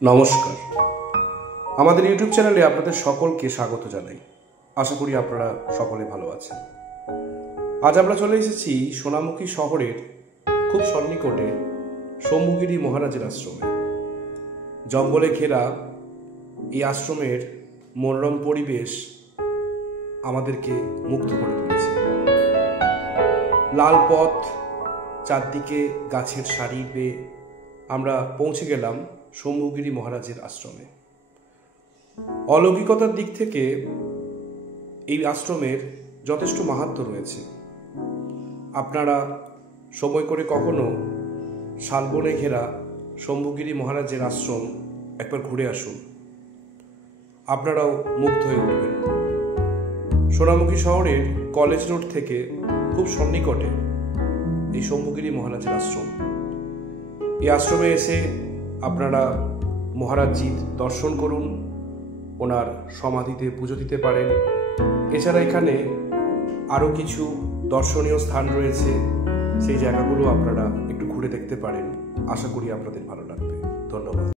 নমস্কার, আমাদের ইউটিউব চ্যানেলে আপনাদের সকলকে স্বাগত জানাই। আশা করি আপনারা সকলে ভালো আছেন। আজ আমরা চলে এসেছি সোনামুখী শহরের খুব সন্নিকটে শম্ভুগিরি মহারাজের আশ্রমে। জঙ্গলে ঘেরা এই আশ্রমের মনোরম পরিবেশ আমাদেরকে মুগ্ধ করে তুলেছে। লাল পথ, চারদিকে গাছের সারি বেয়ে আমরা পৌঁছে গেলাম শম্ভুগিরি মহারাজের আশ্রমে। অলৌকিকতার দিক থেকে এই আশ্রমের যথেষ্ট মাহাত্ম্য রয়েছে। আপনারা সময় করে কখনো শালবনে ঘেরা শম্ভুগিরি মহারাজের আশ্রম একবার ঘুরে আসুন, আপনারাও মুগ্ধ হয়ে উঠবেন। সোনামুখী শহরের কলেজ রোড থেকে খুব সন্নিকটে এই শম্ভুগিরি মহারাজের আশ্রম। এই আশ্রমে এসে আপনারা মহারাজজির দর্শন করুন, ওনার সমাধিতে পুজো দিতে পারেন। এছাড়া এখানে আরও কিছু দর্শনীয় স্থান রয়েছে, সেই জায়গাগুলো আপনারা একটু ঘুরে দেখতে পারেন। আশা করি আপনাদের ভালো লাগবে। ধন্যবাদ।